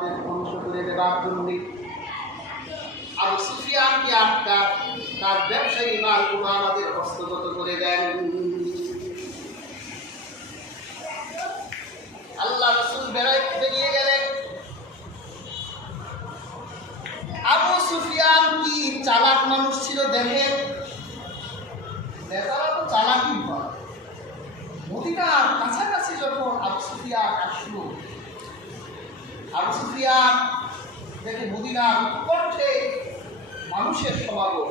ধ্বংস করে দেবার জন্য আবু সুফিয়ানকে আটকা তার ব্যবসায়ী মালগুলো আমাদের হস্তগত করে দেন। আল্লাহ রাসূল বেরিয়ে গেলেন। আবু সুফিয়ান কি চালাক মানুষ ছিল দেখেন, নেতারা তো চালাকই হয়। মদিনার কাছাকাছি যখন আবু সুফিয়ান আসলো, আবু সুফিয়ান দেখে মদিনার কণ্ঠে মানুষের সমাগম,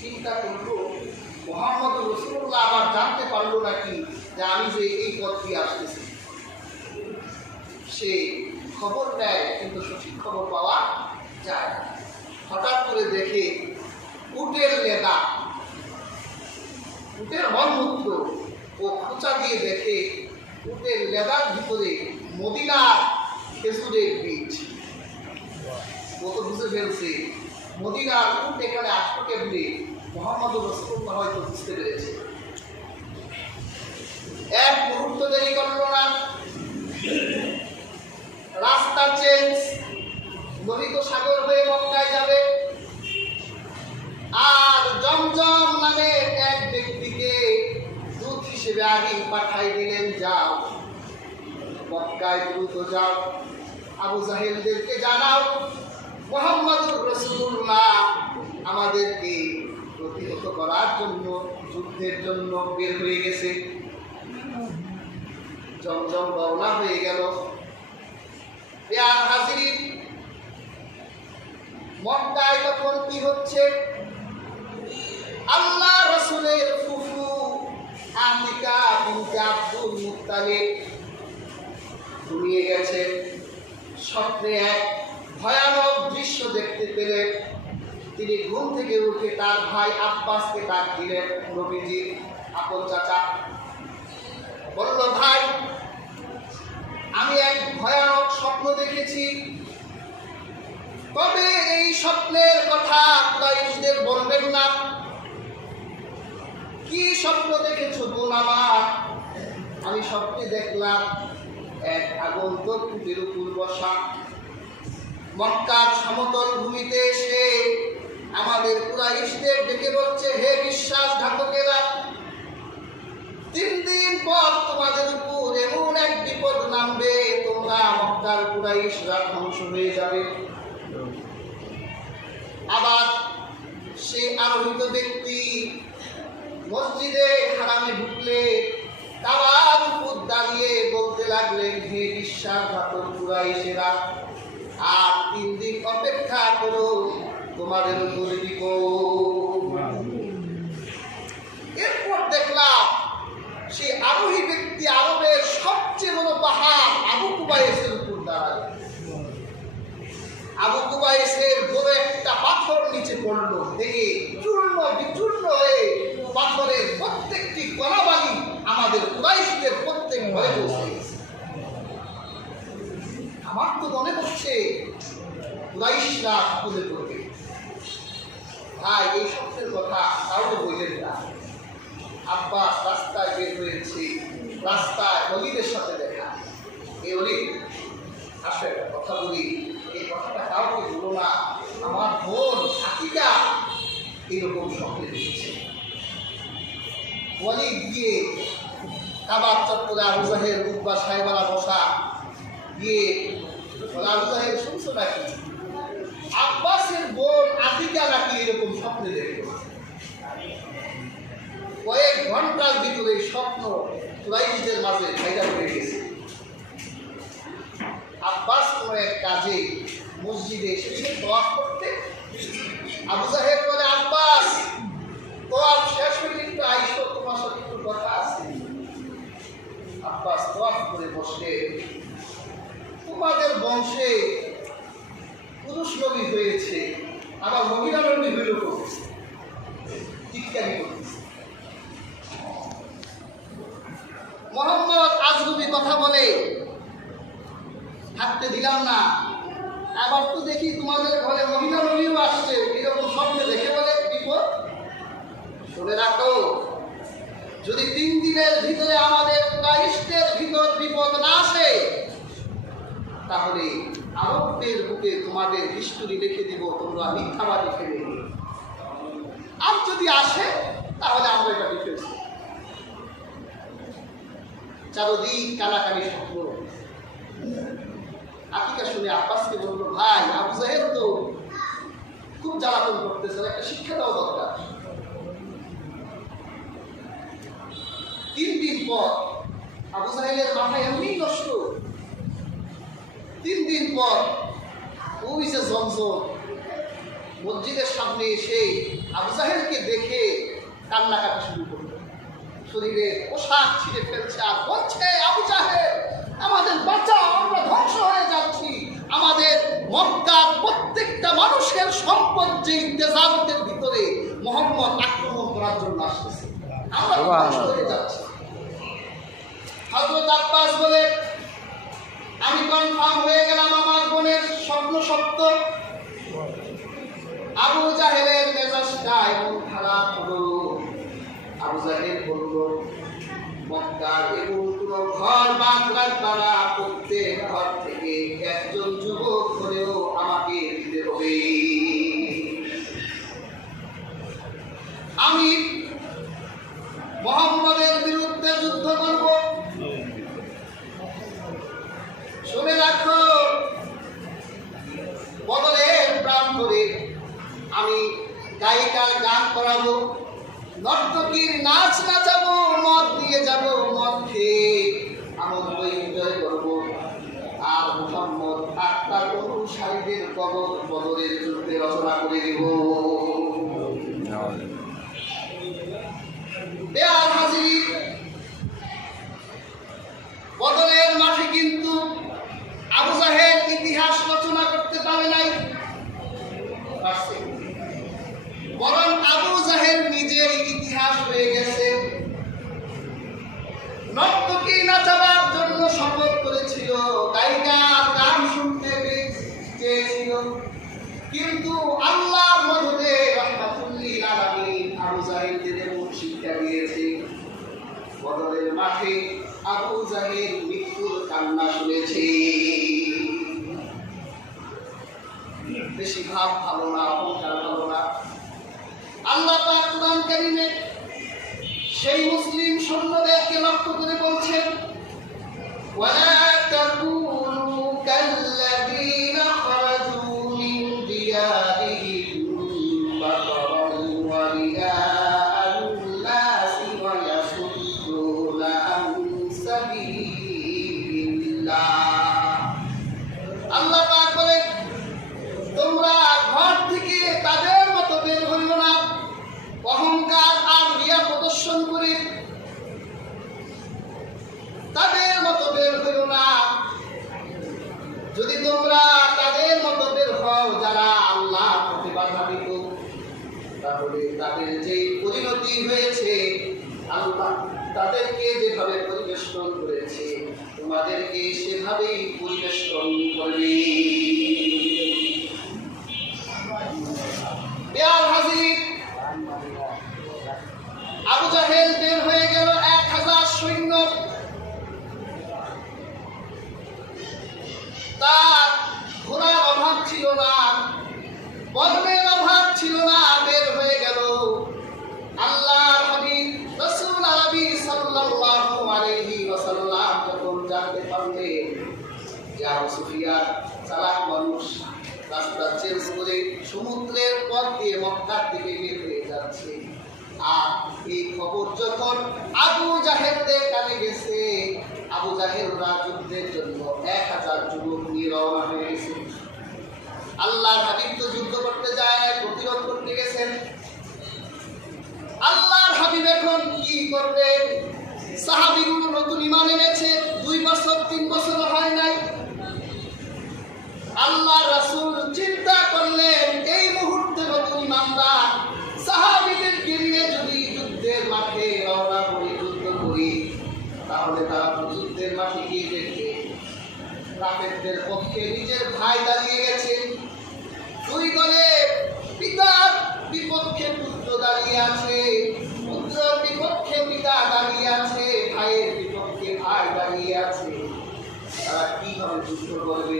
চিন্তা করলো মুহাম্মদ রাসূলুল্লাহ আবার জানতে পারলো নাকি যে আমি যে এই পথ দিয়ে আসতেছি। সে খবর দেয় কিন্তু সঠিক খবর পাওয়া যায়। হঠাৎ করে দেখে উটের লেদা, উটের মলমূত্র ও খোঁচা দিয়ে দেখে উটের লেদার ভিতরে মদিনার খেজুরের বীজ। কত বুঝে ফেলছে মদিনার উট এখানে আসলো কেমনি, মুহাম্মদ রাসূলুল্লাহ হয়তো বুঝতে পেরেছে। এক মুহূর্ত দেরি করলো না, রাস্তা চেঞ্জ, লোহিত সাগর হয়ে মক্কায় যাবে। আর জমজম নামে এক ব্যক্তিকে দূত হিসেবে আগে পাঠাই দিলেন, যাও মক্কায় দ্রুত যাও, আবু জাহেলদেরকে জানাও মুহাম্মদুর রাসূলুল্লাহ আমাদেরকে প্রতিহত করার জন্য, যুদ্ধের জন্য বের হয়ে গেছে। জমজম রওনা হয়ে গেল। হাজিরিন, মক্কায় তখন কি হচ্ছে, আল্লাহ রাসূলের ফুফু আতিকা বিনতে আব্দুল মুত্তালিব ঘুমিয়ে গেছে। স্বপ্নে এক ভয়ানক দৃশ্য দেখতে পেলেন। তিনি ঘুম থেকে উঠে তার ভাই আব্বাসকে ডাক দিলেন, নবীজির আপন চাচা। বলল, ভাই আমি এক ভয়ানক স্বপ্ন দেখেছি, তবে এই স্বপ্নের কথা কুরাইশদের বলবেন না। কি স্বপ্ন দেখেছো বোন আমার? আমি স্বপ্নে দেখলাম এক আগন্তুক উটের উপর বসা, মক্কার সমতল ভূমিতে এসে আমাদের কুরাইশদের ডেকে বলছে, হে বিশ্বাসঘাতকেরা, 3 দিন পর তোমাদের উপর এমন এক বিপদ নামবে, তোমরা মক্কার কুরাইশরা ধ্বংস হয়ে যাবে। আবার সেই আরোহিত ব্যক্তি মসজিদে হারামে ঢুকলে কাবার উপর দাঁড়িয়ে বলতে লাগলেন, হে বিশ্বাসঘাতক কুরাইশেরা, আর 3 দিন অপেক্ষা করো, তোমাদের উপর বিপদ। এরপর দেখলাম সেই আরোহী ব্যক্তি আরবের সবচেয়ে বড় পাহাড় আবু কুবাইসের উপর দাঁড়ায়। আবু কুবাইসের বড় একটা পাথর নিচে পড়লো, দেখে চূর্ণ বিচূর্ণ হয়ে পাথরের প্রত্যেকটি কণাবালি আমাদের কুরাইশদের প্রত্যেক ঘরে বসে গেছে। আমার তো মনে হচ্ছে কুরাইশরা তুলে পড়বে। ভাই এই স্বপ্নের কথা কাউকে বললেন না। আব্বাস রাস্তায় বের হয়েছে, রাস্তায় অলিদের সাথে দেখা। এই অলি, আসলে একটা কথা বলি, এই কথাটা কাউকে বলো না, আমার বোন আতিকা এইরকম স্বপ্নে দেখেছে। অলি গিয়ে কাবার চত্বরে আবু জাহেল উতবা সাহেবারা বসা, গিয়ে আবু জাহেল শুনছো নাকি আব্বাসের বোন আতিকা নাকি এরকম স্বপ্নে দেখেছে। কয়েক ঘন্টার ভিতরে স্বপ্ন কুরাইশদের মাঝে ভাইরাল হয়ে গেছে। আব্বাস কোনো এক কাজে মসজিদে এসেছে তোয়াফ করতে। আবু জাহেল বলে, আব্বাস তোয়াফ শেষ হয়ে একটু আইসো, তোমার সাথে একটু কথা আছে। আব্বাস তোয়াফ করে বসে, তোমাদের বংশে পুরুষ নবী হয়েছে, আবার মহিলা নবী হইল টিটকারি করতেছে। মোহাম্মদ আজনবী কথা বলে, থাকতে দিলাম না। আবার তো দেখি তোমাদের ঘরে মহিলা নবীও আসছে, এরকম স্বপ্নে দেখে বলে বিপদ। শুনে রাখো, যদি 3 দিনের ভিতরে আমাদের কুরাইশদের ভিতর বিপদ না আসে, তাহলে আরবদের বুকে তোমাদের হিস্টোরি লিখে দিব তোমরা মিথ্যাবাদী ফেলে। আর যদি আসে তাহলে আমরা এটা লিখেছি। চারদিক কানাকানি স্বপ্ন। আকিকা শুনে আব্বাসকে বললো, ভাই আবু জাহেল তো খুব জ্বালাতন করতেছে, একটা শিক্ষা দেওয়া দরকার। 3 দিন পর আবু জাহেলের মাথা এমনি নষ্ট। 3 দিন পর ওই যে জমজম মসজিদের সামনে এসে আবু জাহেলকে দেখে কান্নাকাটি শুরু করলো, শরীরে পোশাক ছিঁড়ে ফেলছে আর বলছে, আবু জাহেল আমাদের বাঁচাও, আমরা ধ্বংস হয়ে যাচ্ছি। আমাদের মক্কার প্রত্যেকটা মানুষের সম্পদ যে ইন্তেজামের ভিতরে মোহাম্মদ আক্রমণ করার জন্য আসতেছে, আমরা ধ্বংস হয়ে যাচ্ছি। হযরত আব্বাস বলে, আমি কনফার্ম হয়ে গেলাম আমার বোনের স্বপ্ন সত্য। আবু জাহেলের মেজাজটা এমন খারাপ হলো। আবু জাহেল বলল, মক্কার এমন কোন ঘর বাংলার পাড়া প্রত্যেক ঘর থেকে একজন যুবক হলেও আমাকে দিতে হবে। আমি মুহাম্মদের বিরুদ্ধে যুদ্ধ করব। শুনে রাখো, বদরের প্রান্তরে আমি গায়িকার গান করাবো, নর্তকীর নাচ নাচাবো, মদ দিয়ে যাব, মদ খেয়ে আনন্দ এনজয় করবো। আর মুহাম্মদ আর তার অনুসারীদের কবর বদরের যুদ্ধে রচনা করে দেব। বদরের মাঠে কিন্তু আবু জাহেল ইতিহাস রচনা করতে পারে নাই, বরং আবু জাহেল নিজেই ইতিহাস হয়ে গেছে। নর্তকী নাচাবার জন্য শপথ করেছিল, গায়িকার গান শুনতে চেয়েছিল, কিন্তু আল্লাহর মদদে রাহমাতুল্লিল আলামিন আবু জাহেলকে এমন শিক্ষা দিয়েছে, বদরের মাঠে আবু জাহেল মৃত্যুর কান্না শুনেছে। বেশি ভাব ভালো না, অহংকার ভালো না। আল্লাহ পাক কুরআন কারীমে সেই মুসলিম সৈন্যদেরকে লক্ষ্য করে বলছেন, ওয়ালা তাকুনু কাল্লাযীনা খারাজু মিন দিয়ারিহিম বাতারান ওয়া রিআআন নাসি ওয়া ইয়াসুদ্দুনা আন সাবিলিল্লাহ। আল্লাহ পাক বলেন, তোমরা ঘর থেকে তাদের মতো বের হইও না, অহংকার আর রিয়া প্রদর্শন করে তাদের মতো বের হইও না। যদি তোমরা তাদের মতো বের হও যারা আল্লাহ প্রতিবাদিত, তাহলে তাদের যে পরিণতি হয়েছে, আল্লাহ তাদেরকে যেভাবে পরিবেষ্টন করেছে তোমাদেরকে সেভাবেই পরিবেষ্টন করবে। আবু জাহেল বের হয়ে গেল 1000 সৈন্য। তার ঘোড়ার অভাব ছিল না, বর্মের অভাব ছিল না, বের হয়ে গেল। আল্লাহর হাবিব রাসূল আরবি সাল্লাল্লাহু আলাইহি ওয়াসাল্লাম যখন জানতে পারলেন যে আবু সুফিয়ান চালাক মানুষ, রাস্তা চেঞ্জ করে সমুদ্রের পথ দিয়ে মক্কার দিকে বের হয়ে যাচ্ছে, আর এই খবর যখন আবু জাহেলদের কানে গেছে, আবু জাহেলরা যুদ্ধের জন্য 1000 যুবক নিয়ে রওনা হয়ে গেছে। আল্লাহর হাবিব তো যুদ্ধ করতে যায়, প্রতিরোধ করতে গেছেন। আল্লাহর হাবিব এখন কি করবেন? সাহাবীগুলো নতুন ঈমান এনেছে, 2 বছর 3 বছর হয় নাই। আল্লাহ রাসূল চিন্তা করলেন, এই মুহূর্তে নতুন ঈমানদার সাহাবীদেরকে নিয়ে যদি যুদ্ধের মাঠে রওনা করি, যুদ্ধ করি, তাহলে তারা যুদ্ধের মাঠে গিয়ে দেখবে কাফেরদের পক্ষে নিজের ভাই দাঁড়িয়ে গেছে, 2 দলে পিতার বিপক্ষে পুত্র দাঁড়িয়ে আছে, পুত্রের বিপক্ষে পিতা দাঁড়িয়ে আছে, ভাইয়ের বিপক্ষে ভাই দাঁড়িয়ে আছে। তারা কি কিভাবে যুদ্ধ করবে?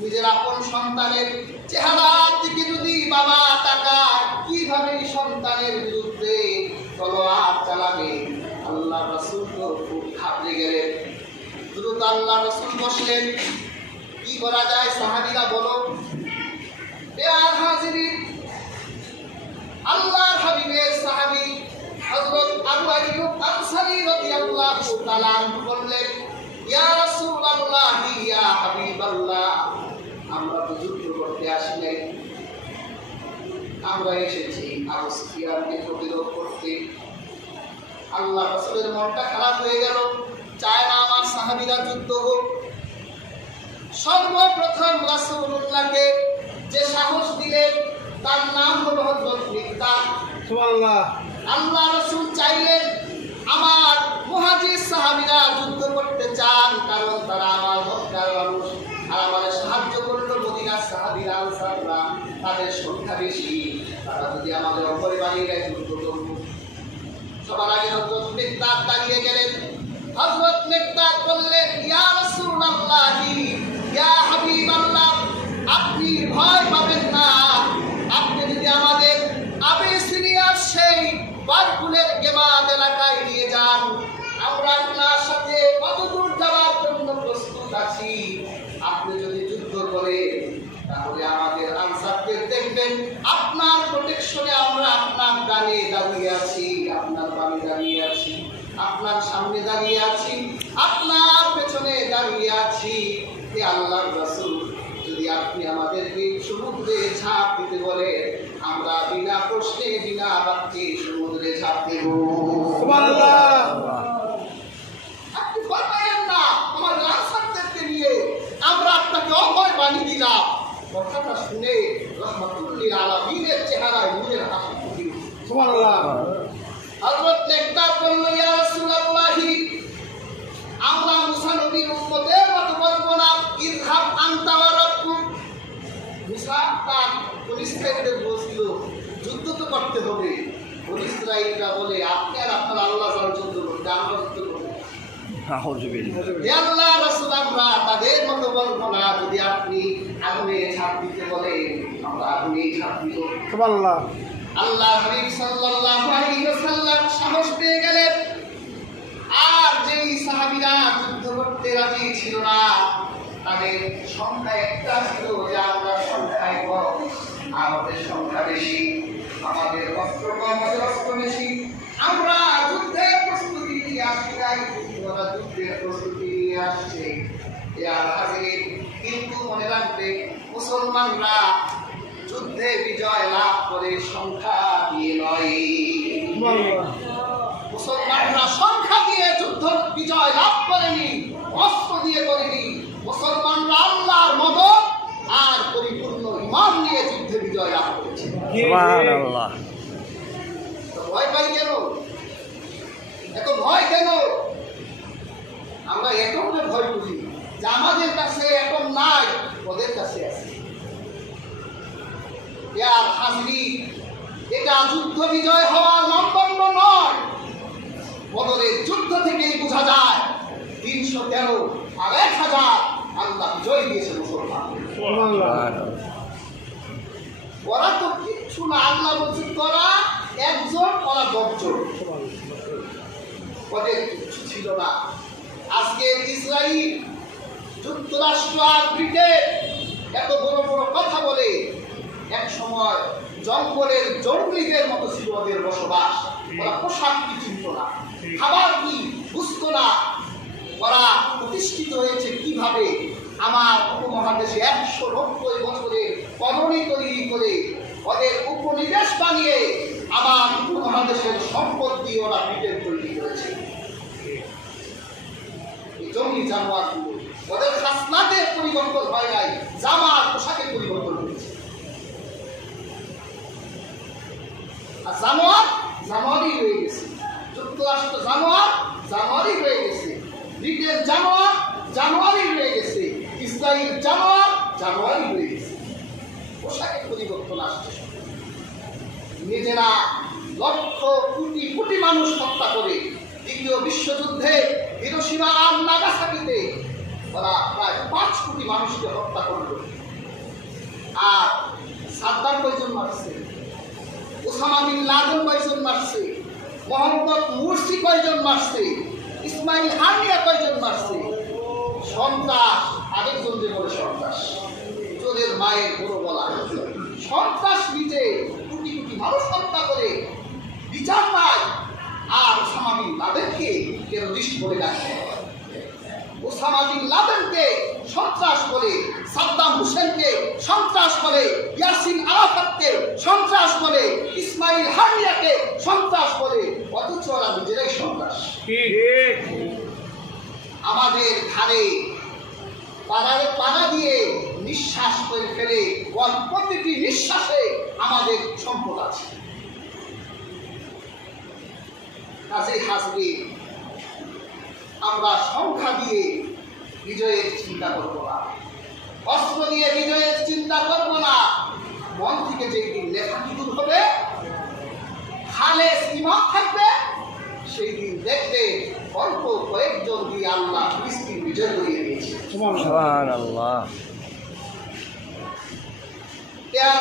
নিজের আপন সন্তানের চেহারার দিকে যদি বাবা তাকায়, কিভাবে সন্তানের বিরুদ্ধে তলোয়ার চালাবে? আল্লাহ রাসূল তো খুব ঘাবড়ে গেলেন। দ্রুত আল্লাহ রাসূল বসলেন। কি করা যায় সাহাবীরা বলো? হাজিরিন, আল্লাহর হাবিবের সাহাবী হযরত আবু আইয়ুব আনসারী রাদিয়াল্লাহু তাআলা আনহু বললেন, ইয়া রাসূলুল্লাহ, ইয়া হাবিবাল্লাহ, আমরা তো যুদ্ধ করতে আসি নাই, আমরা এসেছি আবু সুফিয়ানকে প্রতিরোধ করতে। আল্লাহ রাসূলের মনটা খারাপ হয়ে গেল, চায় না আমার সাহাবীরা যুদ্ধ হোক। সর্বপ্রথম রাসূলুল্লাহকে যে সাহস দিলেন তার নাম হলো হযরত মিকদাদ। সুবহানাল্লাহ। আল্লাহ রাসূল চাইলেন আমার মুহাজির সাহাবীরা যুদ্ধ করতে চান, কারণ তারা আমার মক্কার মানুষ, আর আমাকে সাহায্য করলো মদিনার সাহাবীরা আনসাররা, তাদের সংখ্যা বেশি, তারা যদি আমাদের অপরে বানিয়ে গায়ে যুদ্ধ করব। সবার আগে হযরত মিকদাদ দাঁড়িয়ে গেলেন। হযরত মিকদাদ বললেন, ইয়া রাসূলুল্লাহ, ইয়া হাবিবাল্লাহ, আপনি ভয় পাবেন না। আপনি যদি আমাদের আবিসিনিয়ার সেই বারকুলের গেমাদ এলাকায় নিয়ে যান, আমরা আপনার সাথে কতদূর যাওয়ার জন্য প্রস্তুত আছি। আপনি যদি যুদ্ধ করেন তাহলে আমাদের আনসারদের দেখবেন আপনার প্রোটেকশনে আমরা আপনার ডানে দাঁড়িয়ে আছি, আপনার বামে দাঁড়িয়ে আছি, আপনার সামনে দাঁড়িয়ে আছি, আপনার পেছনে দাঁড়িয়ে আছি। হে আল্লাহর রাসূল, যদি আপনি আমাদেরকে সমুদ্রে ঝাঁপ দিতে বলেন, আমরা বিনা প্রশ্নে বিনা বাক্যে সমুদ্রে ঝাঁপ দেব। সুবহানাল্লাহ। আপনি ভয় পাবেন না, আমাদের আনসারদেরকে নিয়ে আমরা আপনাকে অভয় বানিয়ে দিলাম। কথাটা শুনে রাহমাতুল লিল আলামিনের চেহারায় নূরের হাসি ফুটে উঠল। সুবহানাল্লাহ। হযরত মিকদাদ বলল, ইয়া রাসূলুল্লাহ, আমরা মুসা নবীর উম্মতের মতো বলব না, ইযহাব আনতা ওয়া রাব্বুক। মুসা তার বনী ইসরাঈলদের বলছিল যুদ্ধ তো করতে হবে। বনী ইসরাঈলরা বলে, আপনি আর আপনার আল্লাহ যারা যুদ্ধ করতে, আমরা যুদ্ধ করব। হে আল্লাহ রাসূল, আমরা তাদের মতো বলবো না, যদি আপনি আগুনে ঝাঁপ দিতে বলেন আমরা আগুনে ঝাঁপ দিব। সুবহানাল্লাহ। আল্লাহ হাবিব সাল্লাল্লাহু আলাইহি ওয়াসাল্লাম সাহস পেয়ে গেলেন। আর যেই সাহাবীরা যুদ্ধ করতে রাজি ছিল না, তাদের সংখ্যা একটা ছিল যে আমরা সংখ্যায় কম, আমাদের সংখ্যা বেশি, আমাদের অস্ত্র কম, আমাদের অস্ত্র বেশি, আমরা যুদ্ধের প্রস্তুতি নিয়ে আসি নাই, ওরা যুদ্ধের প্রস্তুতি নিয়ে আসছে। কিন্তু মনে রাখবে, মুসলমানরা যুদ্ধে বিজয় লাভ করে সংখ্যা দিয়ে নয়। মুসলমানরা সংখ্যা দিয়ে যুদ্ধ বিজয় লাভ করেনি, অস্ত্র দিয়ে করেনি। মুসলমানরা আল্লাহর মদদ আর পরিপূর্ণ ঈমান নিয়ে যুদ্ধে বিজয় লাভ করেছে। সুবহানাল্লাহ। ভয় পাই কেন? এত ভয় কেন? আমরা এটমে ভয় করি যে আমাদের কাছে এটম নাই, ওদের কাছে আছে। ইয়ার হাজিরিন, এটা যুদ্ধ বিজয় হওয়ার মানদণ্ড নয়। বদরের যুদ্ধ থেকেই বোঝা যায় 313 আর 1000 আল্লাহ বিজয় দিয়েছে মুসলমান। ওরা তো কিচ্ছু না, আল্লাহ বলছে তোরা একজন, ওরা 10 জন। ওদের কিচ্ছু ছিল না। আজকে ইসরায়েল, যুক্তরাষ্ট্র আর ব্রিটেন এত বড় বড় কথা বলে, এক সময় জঙ্গলের জঙ্গলিদের মতো ছিল ওদের বসবাস। ওরা পোশাক কি চিনত না, খাবার কি বুঝতো না। ওরা প্রতিষ্ঠিত হয়েছে কিভাবে? আমার উপমহাদেশে 190 বছরের কলোনি তৈরি করে ওদের উপনিবেশ বানিয়ে আমার উপমহাদেশের সম্পদ দিয়ে ওরা ব্রিটেন তৈরি করেছে। জঙ্গলি জানোয়ারগুলো, ওদের খাসলাতের পরিবর্তন হয় নাই, জামার পোশাকের পরিবর্তন হয়েছে। আর জানোয়ার জানোয়ারই রয়ে গেছে। যুক্তরাষ্ট্র জানোয়ার জানোয়ারই রয়ে গেছে। ব্রিটেন জানোয়ার জানোয়ারই রয়ে গেছে। ইসরায়েল জানোয়ার জানোয়ারই রয়ে গেছে। পোশাকের পরিবর্তন আসছে। নিজেরা লক্ষ কোটি কোটি মানুষ হত্যা করে দ্বিতীয় বিশ্বযুদ্ধে হিরোশিমা আর নাগাসাকিতে ওরা প্রায় 5 কোটি মানুষকে হত্যা করলো। আর সাদ্দাম কয়জন মারছে, ওসামা বিন লাদেন কয়জন মারছে, মোহাম্মদ মুরসি কয়জন মারছে, ইসমাইল হানিয়া কয়জন মারছে। সন্ত্রাস, আরেকজন যে বলে সন্ত্রাস, চোরের মায়ের বড় বলা। সন্ত্রাস নিজে কোটি কোটি মানুষ হত্যা করে বিচার পায়, আর ওসামা বিন লাদেনকে টেররিস্ট বলে ডাকে। ওসামা বিন লাদেনকে সন্ত্রাস বলে, সাদ্দাম হুসেনকে সন্ত্রাস বলে, ইয়াসিন আরাফাতকে সন্ত্রাস বলে, ইসমাইল হানিয়াকে সন্ত্রাস বলে, অথচ ওরা নিজেরাই সন্ত্রাস। আমাদের ঘাড়ে পাড়া দিয়ে নিঃশ্বাস করে ফেলে, প্রতিটি নিঃশ্বাসে আমাদের সম্পদ আছে। কাজেই হাসবে আমরা সংখ্যা দিয়ে বিজয়ের চিন্তা করবো না, অস্ত্র দিয়ে বিজয়ের চিন্তা করবো না। মন থেকে যেই দিন লেখাটি দূর হবে, খালেস ঈমান থাকবে, সেই দিন দেখবে অল্প কয়েকজন দিয়ে আল্লাহ ফিলিস্তিন বিজয় করিয়ে দিয়েছে। সুবহানাল্লাহ।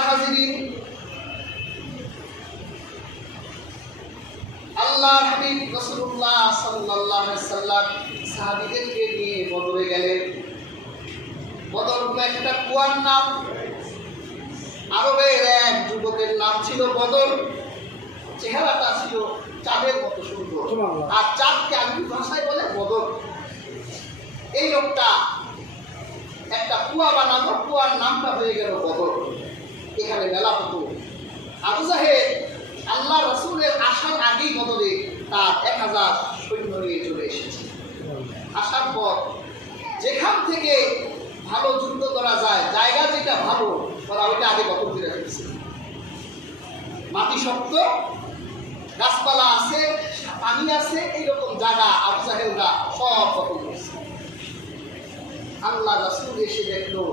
হাজিরিন, আল্লাহর হাবিব রাসূলুল্লাহ সাল্লাল্লাহু আলাইহি সাল্লাম সাহাবীদেরকে নিয়ে বদরে গেলেন। বদর একটা কুয়ার নাম। আরবের এক যুবকের নাম ছিল বদর। চেহারাটা ছিল চাঁদের মতো সুন্দর, আর চাঁদকে আরবি ভাষায় বলে বদর। এই লোকটা একটা কুয়া বানানো, কুয়ার নামটা হয়ে গেল বদর। এখানে মেলা হতো। আবু জাহেল আল্লাহ রাসূলের আসার আগেই বদরে তার 1000 সৈন্য নিয়ে চলে এসেছে। আসার পর যেখান থেকে ভালো যুদ্ধ করা যায়, জায়গা যেটা ভালো, ওরা ওইটা আগে দখল করে ফেলছে। মাটি শক্ত, গাছপালা আছে, পানি আছে, এইরকম জায়গা আবু জাহেলরা সব দখল করছে। আল্লাহ রাসূল এসে দেখলো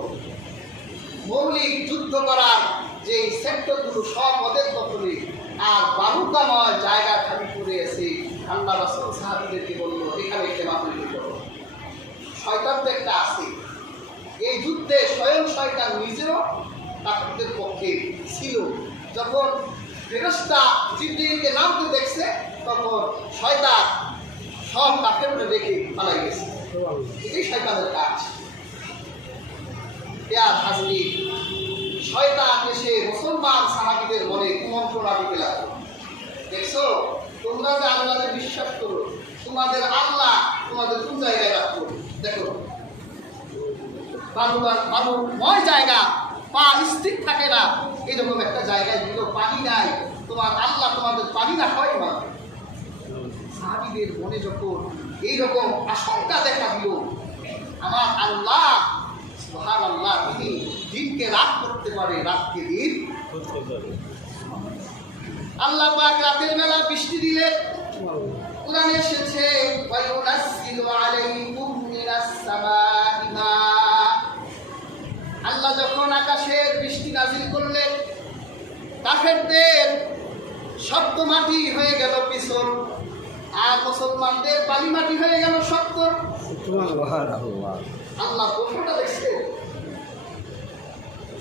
মৌলিক যুদ্ধ করার যে সেক্টরগুলো সব ওদের দখলে, আর বালুকাময় জায়গা খালি পড়ে আছে। আল্লাহ রাসূল সাহাবীদেরকে বলল, এখানে খেলা তৈরি করো। শয়তান তো একটা আছে, এই যুদ্ধে স্বয়ং শয়তান নিজেও কাফেরদের পক্ষে ছিল। যখন ফেরেশতা জিবরীলকে নামতে দেখছে, তখন শয়তান সব কাফেরকে রেখে পালাই গেছে। এটাই শয়তানের কাজ। হাজির, শয়তান এসে মুসলমান সাহাবীদের মনে কুমন্ত্রণা দিতে লাগলো। দেখছো, তোমরা যে আল্লাহকে বিশ্বাস করো, তোমাদের আল্লাহ তোমাদের কোন জায়গায় রাখবো? দেখো, বালুময় জায়গা, পা স্থির থাকে না, এরকম একটা জায়গায় দিল পানি নাই, তোমার আল্লাহ তোমাদের পানি না হয় না। সাহাবীদের মনে যখন এইরকম আশঙ্কা দেখা দিল, আমার আল্লাহ সুবহানাল্লাহ, তিনি দিনকে রাত করতে পারে, রাতকে দিন করতে পারে। আল্লাহ পাক রাতের বেলা বৃষ্টি দিলেন। কোরআনে এসেছে, ওয়া ইউনাজ্জিলু আলাইকুম মিনাস সামাই মা। আল্লাহ যখন আকাশের বৃষ্টি নাজিল করলেন, কাফেরদের শক্ত মাটি হয়ে গেল পিছল, আর মুসলমানদের বালি মাটি হয়ে গেল শক্ত। সুবহানাল্লাহ। আল্লাহ কতটা দেখছে।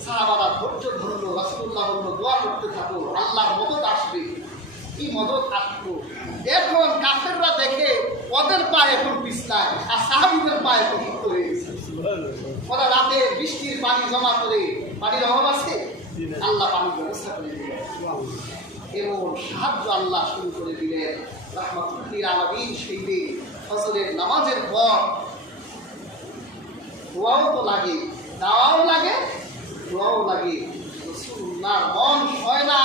সাহাবারা ধৈর্য ধরলো, রাসূলুল্লাহ বলল, দোয়া করতে থাকো, আল্লাহর মদদ আসবে। কি মদদ আসবো? এখন কাফেররা দেখে ওদের পায়ে এখন পিছলায়, আর সাহাবীদের পায়ে পতিত হয়ে গেছে। ওরা রাতে বৃষ্টির পানি জমা করে, পানির অভাব আছে, আল্লাহ পানির ব্যবস্থা করে দিলেন এবং সাহায্য আল্লাহ শুরু করে দিলেন। রাহমাতুল লিল আলামিন সেই দিন ফজরের নামাজের পর দোয়াও তো লাগে, দাওয়াও লাগে, দোয়াও লাগে। রাসূলুল্লাহর মন হয় না।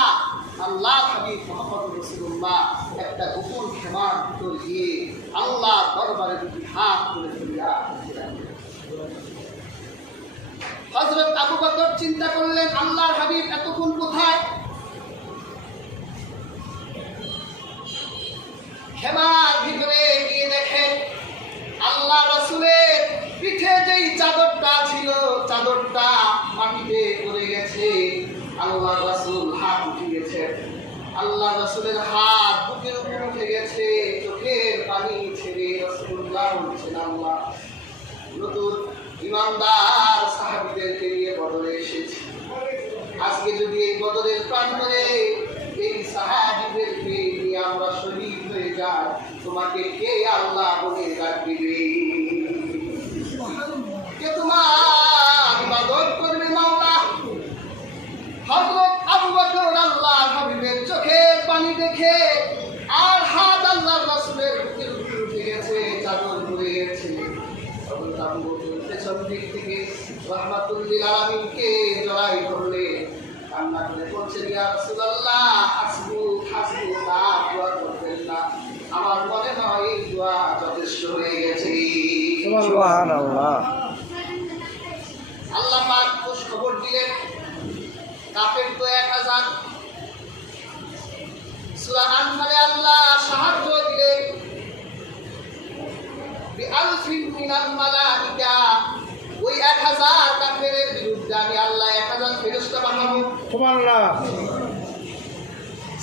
আল্লাহ হাবিব মুহাম্মদ রাসূলুল্লাহ একটা গোপন খেমার ভিতর গিয়ে আল্লাহ দরবারে দুটি হাত তুলে ফেলিয়া হযরত আবু বকর চিন্তা করলেন, আল্লাহর হাবিব এতক্ষণ কোথায়? খেমার ভিতরে গিয়ে দেখেন আল্লাহ রাসূলের পিঠে যেই চাদরটা ছিল, চাদরটা মাটিতে পড়ে গেছে। আল্লাহ রাসূল হাত উঠিয়েছেন, আল্লাহ রাসূলের হাত বুকের উপর উঠে গেছে, চোখের পানি ছেড়ে রাসূলুল্লাহ বলছেন, আল্লাহ নতুন ইমানদার সাহাবীদেরকে নিয়ে বদলে এসেছি। আজকে যদি এই বদলের প্রান্তরে এই সাহাবীদেরকে নিয়ে আমরা শহীদ হয়ে যাই, তোমাকে কে আল্লাহ বলে রাখবে? কে তোমার ইবাদত করবে? মাওলা হযরত আবু বকর আল্লাহর হাবিবের চোখের পানি দেখে আর হাত আল্লাহর রাসূলের বুকের উপর উঠে গেছে, চাদর পড়ে গেছে। হযরত আবু বকর পেছন দিক থেকে রাহমাতুল লিল আলামিনকে জড়াই ধরলে কান্না করে বলছেন, ইয়া রাসূলুল্লাহ হাসবুক হাসবুক, আর দোয়া করবেন না, আমার মনে হয় এই দোয়া যথেষ্ট হয়ে গেছে। সুবহানাল্লাহ। আল্লাহ পাক খুশ খবর দিলেন, কাফের তো 1000। সূরা আনফালে আল্লাহ সাহায্য দিলেন, বিআলফিন মিনাল মালাইকা, ওই 1000 কাফেরের বিরুদ্ধে আমি আল্লাহ 1000 ফেরেশতা পাঠাবো। সুবহানাল্লাহ।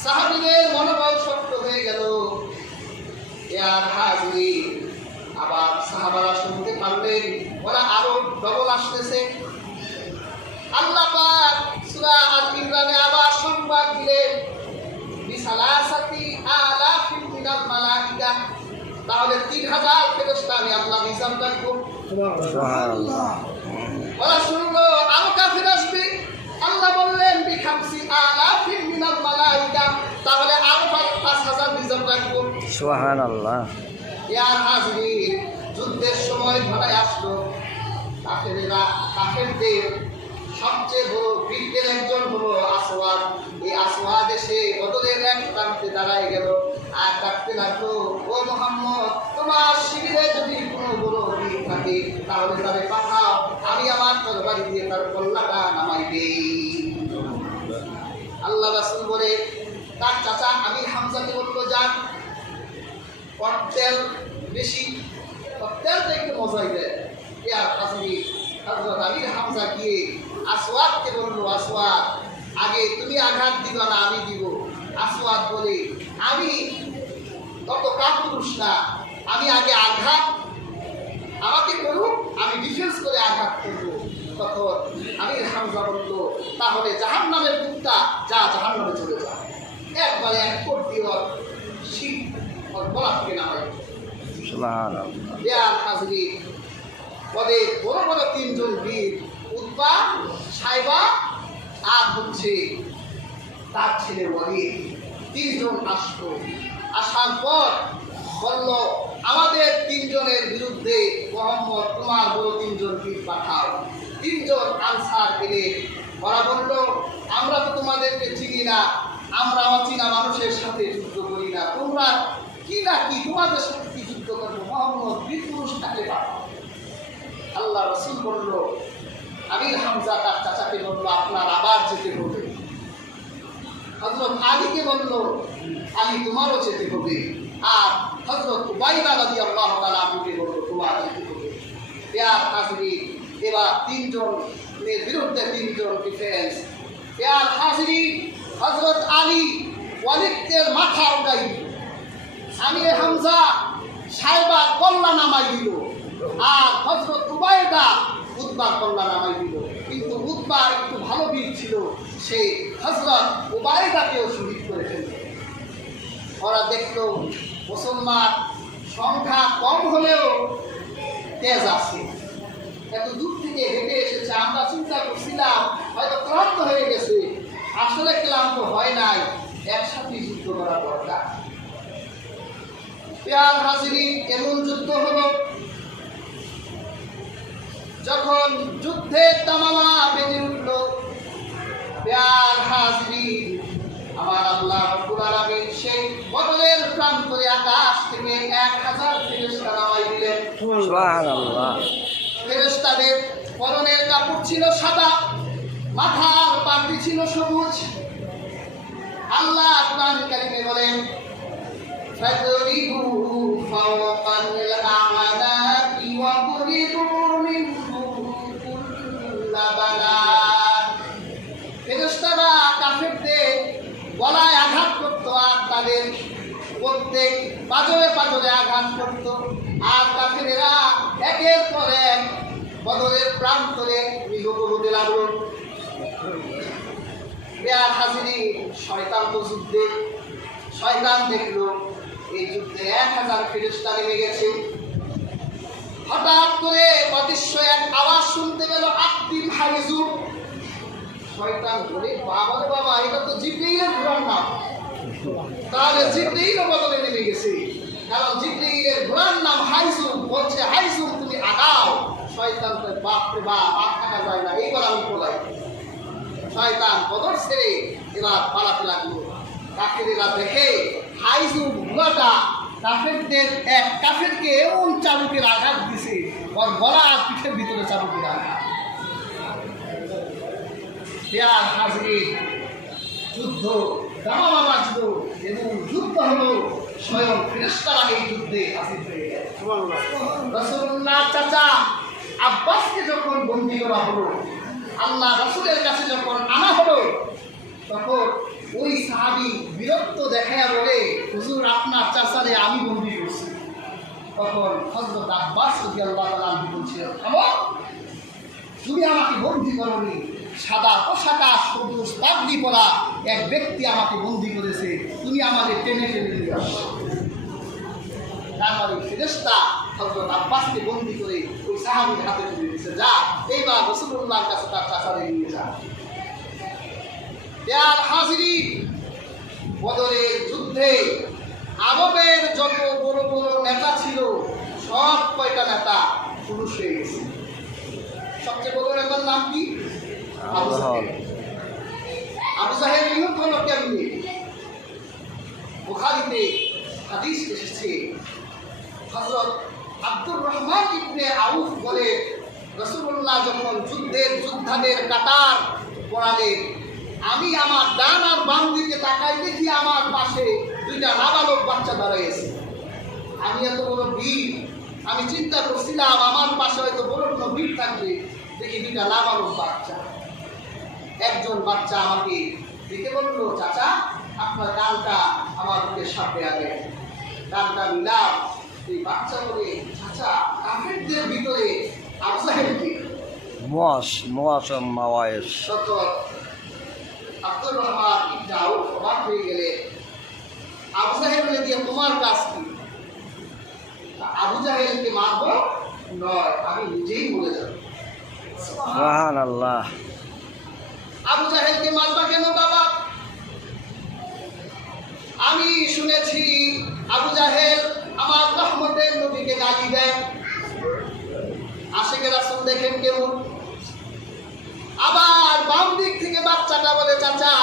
সাহাবীদের মনোবল শক্ত হয়ে গেল। ইয়ার হাজির, আবার সাহাবারা শুনতে পারলেন ওরা আরো ডবল আসতেছে। আল্লাহ পাক সূরা আল-ইমরানে আবার সংবাদ দিলেন, বিসালাসাতি আলাফিন মিনাল মালাইকা, তাহলে 3000 ফেরেশতা আমি আল্লাহ নিজাম রাখবো। সুবহানাল্লাহ। ওরা শুনলো আরো কাফের আসবে। আল্লাহ বললেন বিখামসি আলাফিন মিনাল মালাইকা, তাহলে আরো 5000 নিজাম রাখবো। সুবহানাল্লাহ। ইয়ার হাজির, যুদ্ধের সময় ধরায় আসলো কাফেরেরা। কাফেরদের সবচেয়ে বড় বীরদের একজন হলো আসওয়াদ। এই আসওয়াদ এসে বদরের এক প্রান্তে দাঁড়ায় গেল আর ডাকতে লাগলো, ও মুহাম্মদ, তোমার শিবিরে যদি কোনো বড় বীর থাকে তাহলে তারে পাঠাও, আমি আমার তরবারি দিয়ে তার কল্লাটা নামাই দেই। আল্লাহ রাসূল বলে তার চাচা আমির হামজাকে বললো, যান, অর্থের বেশি, অর্থেরটা একটু মজাই দেয়। ইয়ার হাজির, হযরত আমির হামজা গিয়ে আসওয়াদকে বললো, আসওয়াদ, আগে তুমি আঘাত দিবা না আমি দিব। আসওয়াদ বলে, আমি তত কাপুরুষ না, আমি আগে আঘাত আমাকে করুক, আমি ডিফেন্স করে আঘাত করবো। তখন আমির হামজা বললো, তাহলে জাহান্নামের কুত্তা, যা জাহান্নামে চলে যা। একবারে এক কোট দিয়ে শীত গলা থেকে না হয়। সুবহানাল্লাহ। ইয়ার হাজির, পদে বড় বড় 3 জন বীর, উতবা, সাইবা আর হচ্ছে তার ছেলে ওয়ালিদ, 3 জন আসলো। আসার পর বলল, আমাদের 3 জনের বিরুদ্ধে মুহাম্মদ তোমার বড় 3 জন বীর পাঠাও। 3 জন আনসার এলে ওরা বলল, আমরা তো তোমাদেরকে চিনি না, আমরা অচেনা মানুষের সাথে যুদ্ধ করি না, তোমরা কি না কি, তোমাদের সাথে কি যুদ্ধ করবো, মুহাম্মদ বীর পুরুষটাকে পাঠাও। আল্লাহ রাসূল বলল, আমির হামজা তার চাচাকে বলল, আপনার আবার যেতে হবে। হযরত আলীকে বলল, আলী তোমারও যেতে হবে। আর হযরত উবাইদা রাদিয়াল্লাহু তাআলা আবুকে বলল, তোমার যেতে হবে। ইয়ার হাজির, এবার 3 জনের বিরুদ্ধে 3 জন ডিফেন্স। ইয়ার হাজির, হযরত আলী ওয়ালিদের মাথা উঠাই দিল, আমির হামজা সাইবা কল্লা নামাই দিল, আর হযরত উবাইদা উতবার কল্লা নামাই দিল। কিন্তু উতবা একটু ভালো বীর ছিল, সে হযরত উবাইদাকেও শহীদ করে ফেলল। ওরা দেখলো মুসলমান সংখ্যা কম হলেও তেজ আছে, এত দূর থেকে হেঁটে এসেছে। আমরা চিন্তা করছিলাম হয়তো ক্লান্ত হয়ে গেছে, আসলে ক্লান্ত হয় নাই, একসাথে যুদ্ধ করা দরকার। ইয়ার হাজিরিন, এমন যুদ্ধ হলো যখন যুদ্ধের তামামা বেজে উঠল। ইয়ার হাজিরিন, আমার আল্লাহ রাব্বুল আলামিন সেই বদরের প্রান্তরে আকাশ থেকে 1000 ফেরেশতা নামাই দিলেন। সুবহানাল্লাহ। ফেরেশতাদের পরনের কাপড় ছিল সাদা, মাথার পাগড়ি ছিল সবুজ। আল্লাহ কোরআন কারীমে বলেন, ফাদরিবু ফাওকাল আ'নাকি ওয়াদরিবু মিনহুম কুল্লা বানান। ফেরেশতারা কাফেরদের গলায় আঘাত করত আর তাদের প্রত্যেক পাঁজরে পাঁজরে আঘাত করত, আর কাফেরেরা একের পর এক বদরের প্রান্তরে নিহত হতে লাগলো। বেয়ার হাজিরি, শয়তান তো যুদ্ধে, শয়তান দেখলো এই যুদ্ধে 1000 ফেরেশতা নেমে গেছে। হঠাৎ করে অদৃশ্য এক আওয়াজ শুনতে পেল, আত্মিল হাইজুর। শয়তান বলে, বাবা রে বাবা, এটা তো জিবরাইলের ঘোড়ার নাম। তাহলে জিবরাইলও বদলে নেমে গেছে, কারণ জিবরাইলের ঘোড়ার নাম হাইজুম। বলছে, হাইজুম তুমি আগাও। শয়তান তো বাপ রে বাপ, আর থাকা যায় না, এইবার আমি পলাই। শয়তান বদর ছেড়ে এবার পালাতে লাগলো। কাফেরেরা দেখে হাইজুম ঘোড়াটা কাফেরদের এক কাফেরকে এমন চাবুকের আঘাত দিছে, ওর গলা আর পিঠের ভিতরে চাবুকের আঘাত। পেয়ার হাজির, যুদ্ধ দামামা বাজলো এবং যুদ্ধ হলো। স্বয়ং ফেরেশতারা এই যুদ্ধে হাজির হয়ে গেল। রাসূলুল্লাহ চাচা আব্বাসকে যখন বন্দী করা হলো, আল্লাহ রাসূলের কাছে যখন আনা হলো, তখন ওই সাহাবী বিরক্ত দেখায়া বলে, হুজুর আপনার চাচারে আমি বন্দী করছি। তখন হযরত আব্বাস রাদিয়াল্লাহু তাআলা বলছিলেন, থামো, তুমি আমাকে বন্দী করনি, সাদা পোশাকা সবুজ পাগড়ি পরা এক ব্যক্তি আমাকে বন্দী করেছে, তুমি আমাদের টেনে টেনে নিয়ে আসো। তারপরে ফেরেশতা হযরত আব্বাসকে বন্দী করে ওই সাহাবীর হাতে তুলে দিয়েছে, যা এইবার রাসূলুল্লাহর কাছে তার চাচারে নিয়ে যা। পেয়ার হাজিরি, বদরের যুদ্ধে আরবের যত বড় বড় নেতা ছিল, সব কয়টা নেতা পুরুষ হয়ে গেছে। সবচেয়ে বড় নেতার নাম কি? আবু জাহেল। আবু জাহেল নিহত হলো কেমনি? বুখারীতে হাদিস এসেছে, হযরত আব্দুর রহমান ইবনে আউফ বলে, রাসূলুল্লাহ যখন যোদ্ধাদের কাতার পড়ালেন, আমি আমার ডান আর বাম দিকে তাকাই, দেখি আমার পাশে দুইটা নাবালক বাচ্চা দাঁড়িয়েছে। আমি এত বড় বীর, আমি চিন্তা করছিলাম আমার পাশে হয়তো বড় কোনো বীর থাকবে, দেখি দুইটা নাবালক বাচ্চা। একজন বাচ্চা আমাকে দেখে বললো, চাচা আপনার কানটা আমার বুকের সামনে আগে, কানটা মিলাম। এই বাচ্চা বলে, চাচা কাফেরদের ভিতরে আবু জাহেল কে? মাওয়ায়েস। আব্দুর রহমান ইবনে আউফ অবাক হয়ে গেলেন, আবু জাহেলকে দিয়ে তোমার কাজ কি? আবু জাহেলকে মারব নয়, আমি নিজেই মরে যাব। সুবহানাল্লাহ। আবু জাহেলকে মারবা কেন বাবা? আমি শুনেছি আবু জাহেল আমার রহমতের নবীকে গালি দেয়। আশিকে রাসূল দেখেন কেমন। আবার বাম দিক থেকে বাচ্চাটা বলে, চাচা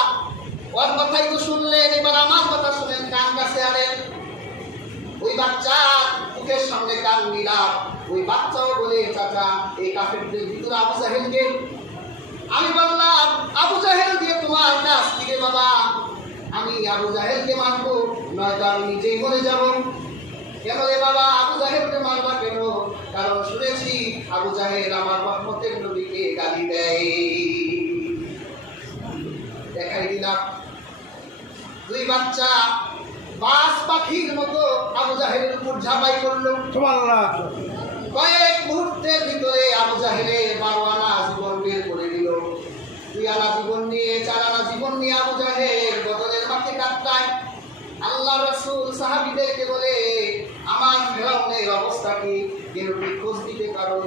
ওর কথাই তো শুনলেন, এবার আমার কথা শুনেন, কান কাছে আনেন। ওই বাচ্চা মুখের সামনে কান নিলাম, ওই বাচ্চাও বলে, চাচা এই কাফেরদের ভিতরে আবু জাহেলকে। আমি বললাম, আবু জাহেল দিয়ে তোমার কাজ কি রে বাবা? আমি আবু জাহেলকে মারবো, নয়তো আমি নিজেই মরে যাব। কেন রে বাবা, আবু জাহেলকে মারবা কেন? কারণ শুনেছি আবু জাহেল আমার রহমতের নবীকে গালি দেয়। দেখাই দিলাম দুই বাচ্চা বাস পাখির মতো আবু জাহেলের উপর ঝাঁপাই করলো। কয়েক মুহূর্তের ভিতরে আবু জাহেলের 12 আনা জীবন বের করে দিল। 2 আনা জীবন নিয়ে 4 আনা জীবন নিয়ে আবু জাহেল বদরের মাঠে কাটায়। আল্লাহ রাসূল সাহাবীদেরকে বলে, আমার ফিরআউনের অবস্থা কি, কেউ কি খোঁজ দিতে পারো?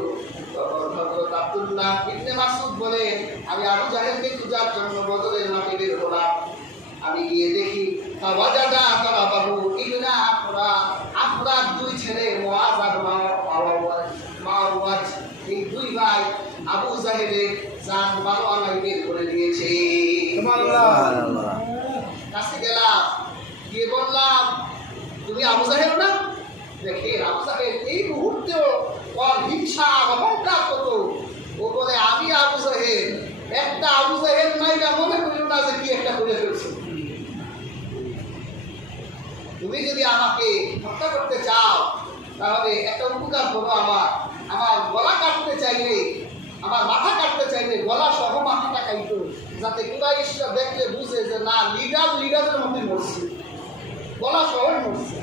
হযরত আব্দুল্লাহ ইবনে মাসউদ বলেন, আমি আবু জাহেলকে খোঁজার জন্য বদরের মাঠে বের হলাম। আমি গিয়ে দেখি ওয়াজাদা তারাবাহু ইবনা আফরাদ দুই ছেলে মুআজ আর মাওয়াজ, এই দুই ভাই আবু জাহেলের জান 12 আনায় বের করে দিয়েছে। সুবহানাল্লাহ। কাছে গেলাম, গিয়ে বললাম, তুমি আবু জাহেল না? দেখে আবু জাহেল এই মুহূর্তেও ওর হিংসা অহংকার কত। ও বলে, আমি আবু জাহেল, একটা আবু জাহেল নাই, মনে করিও না যে কি একটা করে ফেলছো। তুমি যদি আমাকে হত্যা করতে চাও তাহলে একটা উপকার করো, আমার গলা কাটতে চাইলে, আমার মাথা কাটতে চাইলে গলা সহ মাথাটা কাটতো, যাতে কুরাইশরা দেখলে বুঝে যে না, লিডারের মধ্যে মরছে, গলা সহ মরছে।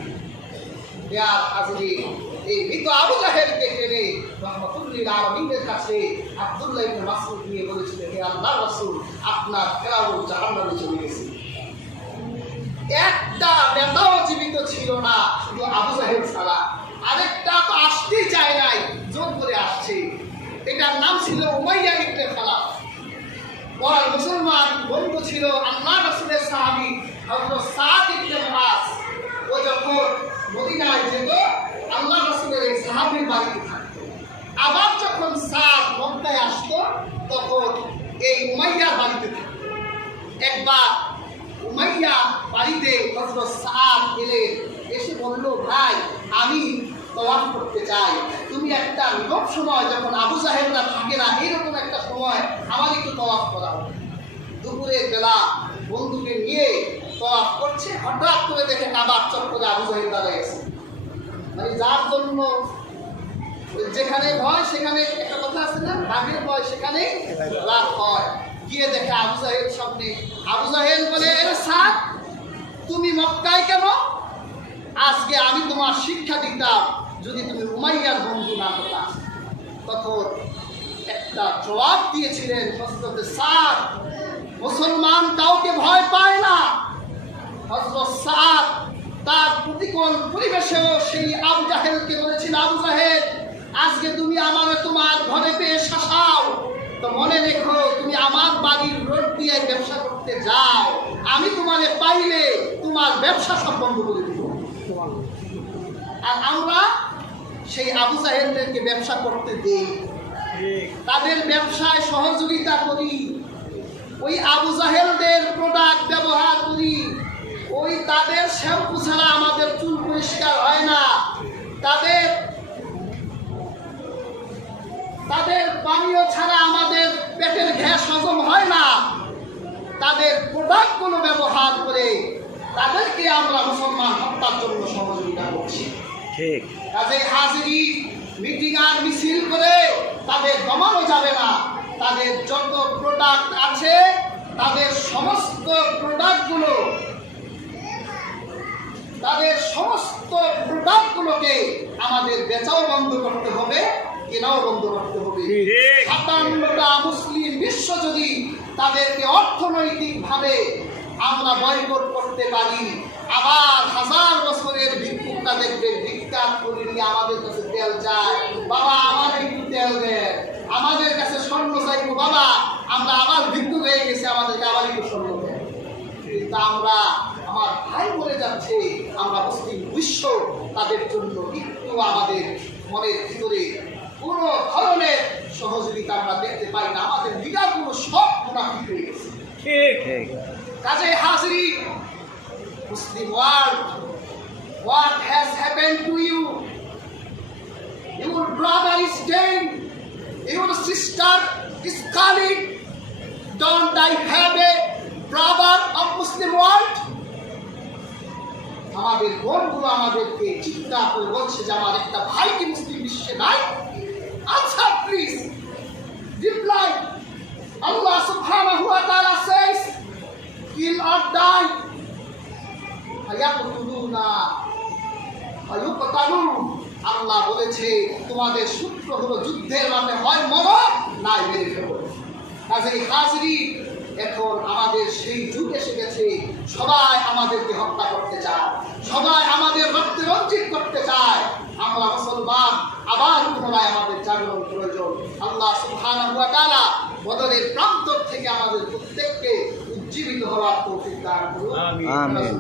এই ভীত আবু জাহেলকে টেনে রাহমাতুল লিল আলামিনের কাছে আব্দুল্লাহ ইবনে মাসউদ নিয়ে বলেছিলেন, হে আল্লাহর রাসূল, আপনার ফেরাউন জাহান্নামে চলে গেছে। একটা নেতাও জীবিত ছিল না, শুধু আবু জাহেল ছাড়া। আরেকটা তো আসতেই চায় নাই, জোর করে আসছে। এটার নাম ছিল উমাইয়া ইবনে খালাফ। ওর মুসলমান বন্ধু ছিল আল্লাহ রাসূলের সাহাবী হযরত সাদ ইবনে মুআজ। ও যখন মদিনায় যেত, আল্লাহ রাসূলের এই সাহাবীর বাড়িতে থাকতো। আবার যখন সাদ মক্কায় আসতো, তখন এই উমাইয়ার বাড়িতে থাকতো। একবার উমাইয়া বাড়িতে হযরত সাদ এলেন, এসে বলল, ভাই আমি তওয়াফ করতে চাই, তুমি একটা নিরব সময় যখন আবু জাহেলরা থাকে না, এরকম একটা সময় আমার একটু তওয়াফ করাও। দুপুরের বেলা বন্ধুকে নিয়ে তওয়াফ করছে, হঠাৎ করে দেখে কাবার চত্বরে আবু জাহেল দাঁড়িয়ে আছে। মানে যার জন্য যেখানে ভয় সেখানে একটা কথা আছে না, বাঘের ভয় সেখানে লাভ হয়। গিয়ে দেখে আবু জাহেল সামনে। আবু জাহেল বলে, সাদ তুমি মক্কায় কেন? আজকে আমি তোমার শিক্ষা দিতাম যদি তুমি উমাইয়ার বন্ধু না হতা। তখন একটা জবাব দিয়েছিলেন হযরত সাদ, মুসলমান কাউকে ভয় পায় না। হযরত সাদ তার প্রতিকূল পরিবেশেও সেই আবু জাহেলকে বলেছিল, আবু জাহেল আজকে তুমি আমাকে তোমার ঘরে পেয়ে শাসাও, তো মনে রেখো তুমি আমার বাড়ির রোড দিয়ে ব্যবসা করতে যাও, আমি তোমারে পাইলে তোমার ব্যবসা সব বন্ধ করে দিব। আর আমরা সেই আবু জাহেলদেরকে ব্যবসা করতে দেই, তাদের ব্যবসায় সহযোগিতা করি, ওই আবু জাহেলদের প্রোডাক্ট ব্যবহার করি, ওই তাদের শ্যাম্পু ছাড়া আমাদের চুল পরিষ্কার হয় না, তাদের পানীয় ছাড়া আমাদের পেটের গ্যাস হজম হয় না, তাদের প্রোডাক্টগুলো ব্যবহার করে তাদেরকে আমরা মুসলমান হত্যার জন্য সহযোগিতা করছি। ঠিক কাজে হাজিরি মিটিং আর মিছিল করে তাদের দমানো যাবে না। তাদের যত প্রোডাক্ট আছে, তাদের সমস্ত প্রোডাক্টগুলোকে আমাদের বেচাও বন্ধ করতে হবে, কেনাও বন্ধ করতে হবে। ৫৭টা মুসলিম বিশ্ব যদি তাদেরকে অর্থনৈতিকভাবে আমরা বয়কট করতে পারি, আবার হাজার বছরের ভিক্ষুকরা দেখবে ভিক্ষার করে নিয়ে আমাদের কাছে তেল যায়, বাবা আমার একটু তেল দেন, আমাদের কাছে স্বর্ণ চাইবো, বাবা আমরা আবার ভিক্ষুক হয়ে গেছে, আমাদেরকে আবার একটু স্বর্ণ দেন। কিন্তু আমরা আমার ভাই বলে যাচ্ছে, আমরা মুসলিম বিশ্ব তাদের জন্য একটু আমাদের মনের ভিতরে কোনো ধরনের সহযোগিতা আমরা দেখতে পাই না। আমাদের লিডারগুলো সব মুনাফিক হয়ে গেছে। ঠিক কাজে হাজিরি Muslim world, what has happened to you? Your brother is dead, your sister is calling. Don't I have a brother of Muslim world? আমাদের বোনগুলো আমাদেরকে চিন্তা করে বলছে যে আমার একটা ভাই কি মুসলিম বিশ্বে নাই? Answer please, reply. আল্লাহ সুবহানাহু ওয়া তাআলা says, kill or die. আল্লাহ বলেছে তোমাদের সূত্র হলো যুদ্ধের নামে হয় মরো, নাই মেরে ফেলো। কাজেই হাজিরি এখন আমাদের সেই যুগ এসে গেছে, সবাই আমাদেরকে হত্যা করতে চায়, সবাই আমাদের রক্তে রঞ্জিত করতে চায়। আমরা মুসলমান, আবার পুনরায় আমাদের জাগরণ প্রয়োজন। আল্লাহ সুবহানাহু ওয়া তাআলা বদরের প্রান্তর থেকে আমাদের প্রত্যেককে উজ্জীবিত হওয়ার তৌফিক দান করুন। আমিন।